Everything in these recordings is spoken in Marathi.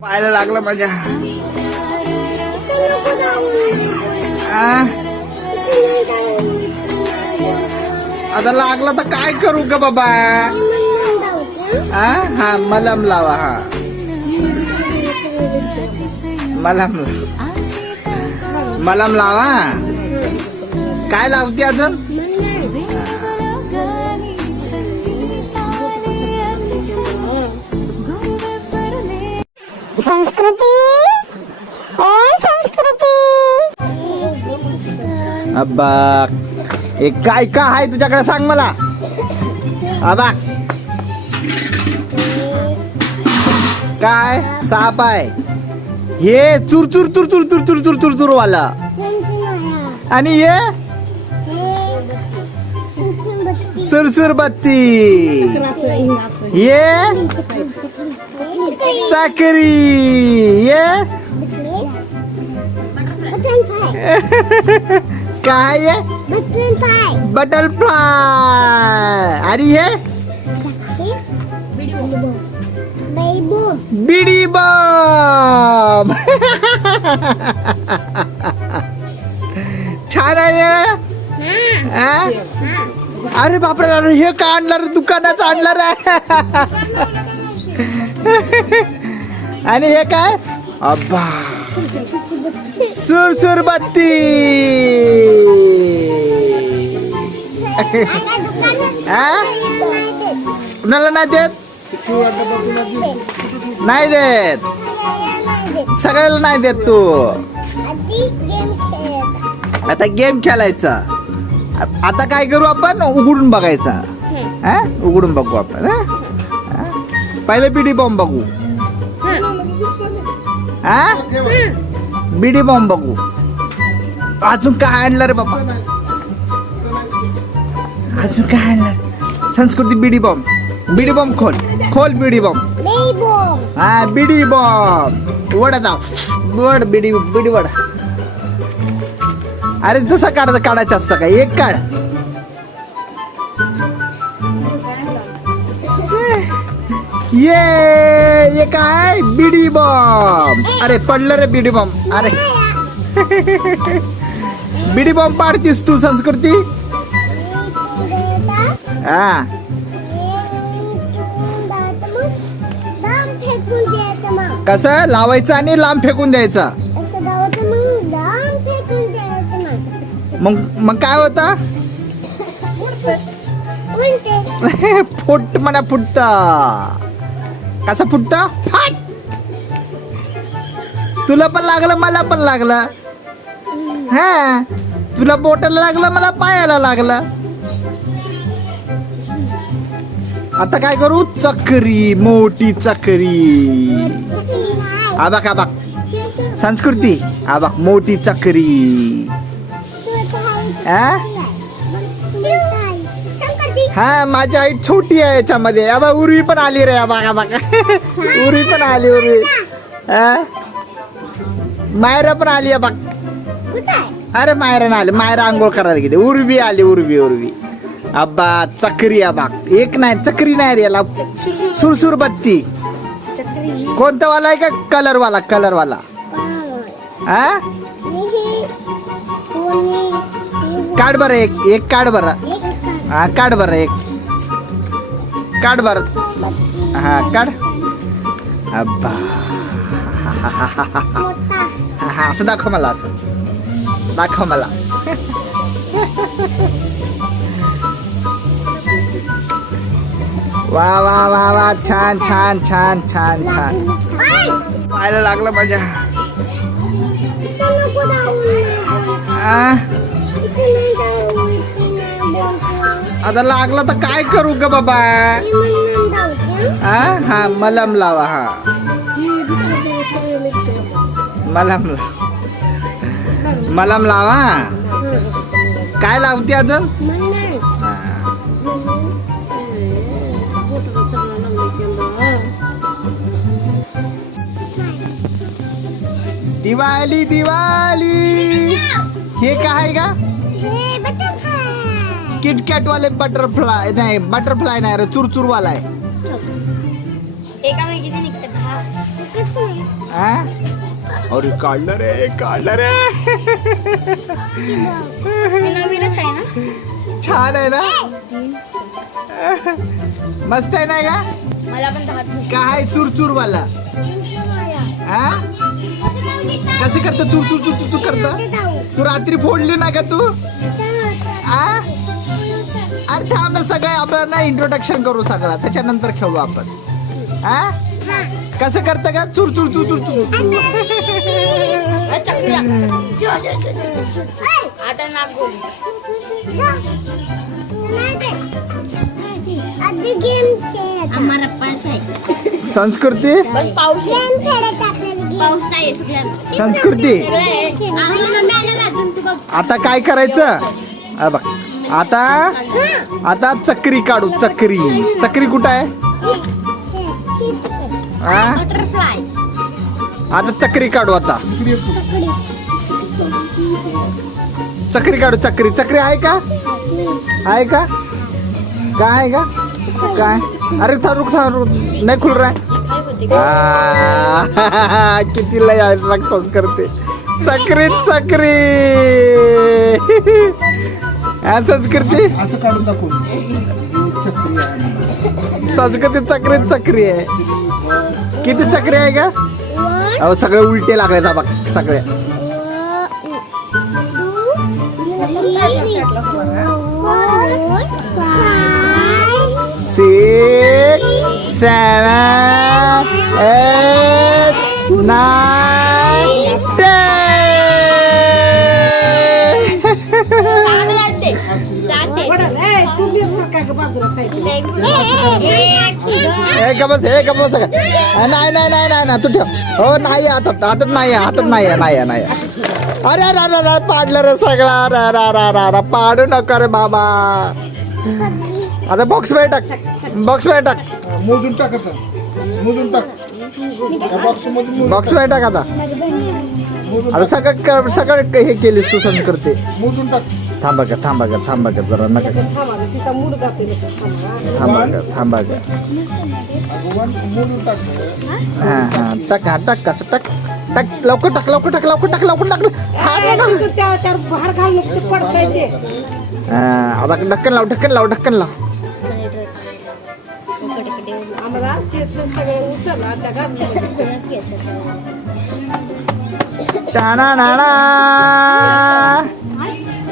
पाहायला लागलं माझ्या. आता लागला तर काय करू ग बाबा. हा मलम लावा. हा मलम लावा. काय लावते अजून. संस्कृती संस्कृती. अब्बा एक काय का आहे तुझ्याकडे सांग मला. अबा काय साप आहे हे चुर चुर चुर चुर चुर चुर चुर चुर चुर वाला. आणि हे सुरसुर बत्ती. ये चाकरी. ये काय आहे बटरफ्लाय. आणि हे बिडी बम. छान आहे ना. अरे बापरे. अरे हे का आणणार दुकानाचं आणणार आहे. आणि हे काय अब्बा सुरसुर बत्ती. कुणाला नाही देत. नाही देत सगळ्याला नाही देत तू. आता गेम खेळायचा. आता काय करू आपण उघडून बघायचा. उघडून बघू आपण. पहिले बिडी बॉम्ब बघू. बिडी बॉम्ब बघू. अजून काय आणलं रे बाबा. अजून काय आणलं. संस्कृती बिडी बॉम्ब. बिडी बॉम्ब खोल खोल. बिडी बॉम्ब. हा बिडी बॉम्ब वड वड. बिडी बिडी वड. अरे तसं काढायचं असतं का. एक काढ. ये काय बिडी बॉम्ब. अरे पडलं रे बिडी बॉम्ब. अरे बिडी बॉम्ब पाडतीस तू संस्कृती. हा कसं लावायचं आणि लांब फेकून द्यायचा. मग काय होता. फुट म्हणा फुटता. कसं फुटता. फाट. तुला पण लागलं मला पण लागलं. हा तुला बोटाला लागलं मला पायाला लागलं. आता काय करू. चक्री मोठी चक्री. आबाक आबाक संस्कृती. आबाक मोठी चक्री. हा माझी हाईट छोटी आहे याच्यामध्ये. अबा उर्वी पण आली रे. बघा बघा उर्वी पण आली. उर्वी मायरा पण आली. बघ अरे मायरा ना आली. मायरा आंघोळ करायला गेली. उर्वी आली. उर्वी उर्वी. अब्बा चक्री. अबाक एक नाही चक्री नाही रे याला. सुरसुर बत्ती. कोणता वाला आहे का कलर वाला. कलर वाला. काढ बरं एक काढ बरं. हा काढ बरं एक. काढ बरं. हा काढ. अब्बा हा असं दाखव मला. असं दाखव मला. वा वा वा वा. छान छान छान छान छान. पाहायला लागलं माझ्या. आता लागला तर काय करू ग बाबा. हा मलम लावा. हा मलम लावा. काय लावते अजून. दिवाळी दिवाळी. हे काय का. किटकॅट वाले बटरफ्लाय नाही. बटरफ्लाय नाही रे. चुरचुर वाला आहे. एका वेळी किती निघतात. हा अरे काढलं रे नवीनच आहे ना. छान आहे ना मस्त आहे ना का मला पण 10 काय चुरचुर वाला हा कसं करतं चुरचुर करतं तू रात्री फोडली ना का तू आ अरे थांब ना सगळे आपण ना इंट्रोडक्शन करू सगळं त्याच्यानंतर खेळू आपण हा कसं करतं का चुरचुर आता नाक गोल. आम्हाला पास आहे. संस्कृती पण पाऊस नाही संस्कृती आता काय करायचं हा बघ आता चक्री काढू चक्री कुठं आहे हा बटरफ्लाय. आता चक्री काढू आता चक्री काढू चक्री आहे का काय आहे का काय अरे रुक नाही खुल रहा किती लय लागतोस करते चक्री संस्कृती असं काढून दाखवू संस्कृती चक्री आहे किती चक्री आहे का अहो सगळे उलटे लागले बघ सगळे सिक्स 7 8 9 नाही तू ठेव हो नाही हातात नाही अरे पाडलं रे सगळा पाडू नका रे बाबा आता बॉक्स मध्ये टाक मोजून टाक बॉक्स मध्ये टाक आता सगळं हे केलीस तू संस्कृती मोजून टाक थांबा का जरा नका थांबा का मोजून टाक टाक कसं टाक लवकर टाक आता ढक्कन लाव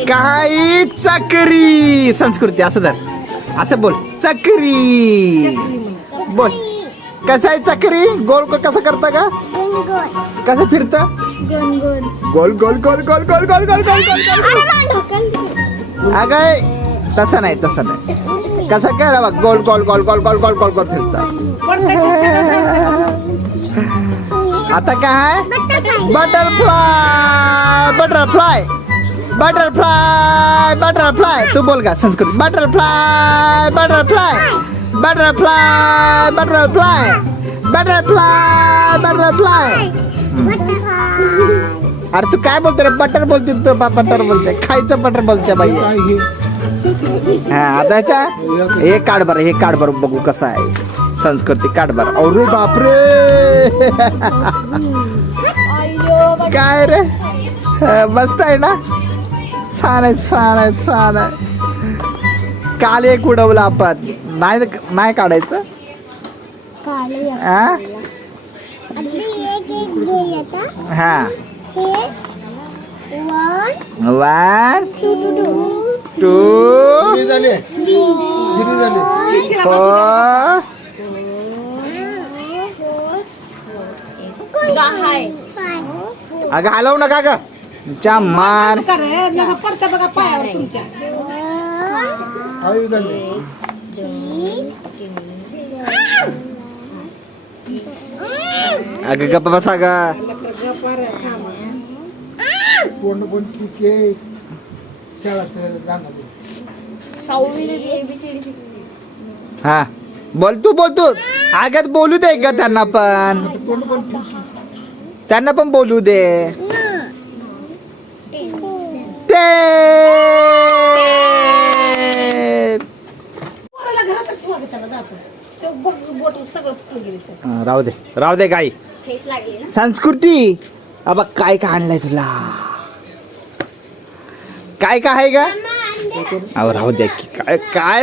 काही चक्री संस्कृती असं बोल चक्री बोल कसं आहे चक्री गोल कसं करता का कसं फिरतं गोल अगं तसं नाही कसं काय रे बघ गोल फिरतं आता काय बटरफ्लाय तू बोल का संस्कृत बटरफ्लाय अरे तू काय बोलते रे बटर बोलते तू बटर बोलते खायचं बटर बोलते बाई आता हे काढ बरं बघू कसं आहे संस्कृती काढ बरं अरे बापरे काय रे मस्त आहे ना छान आहे काल एक उडवलं आपण नाही काढायचं हा 1 2 झाले 4 अगं हलवू नका ग तुमच्या मान अगं गप्प बसा ग हा बोल तू आगात बोलू दे ग त्यांना पण बोलू दे ते राहू दे गाई ठेस लागली ना. संस्कृती अबा काय का आणलंय तुला काय आहे का अहो राहू द्या की काय काय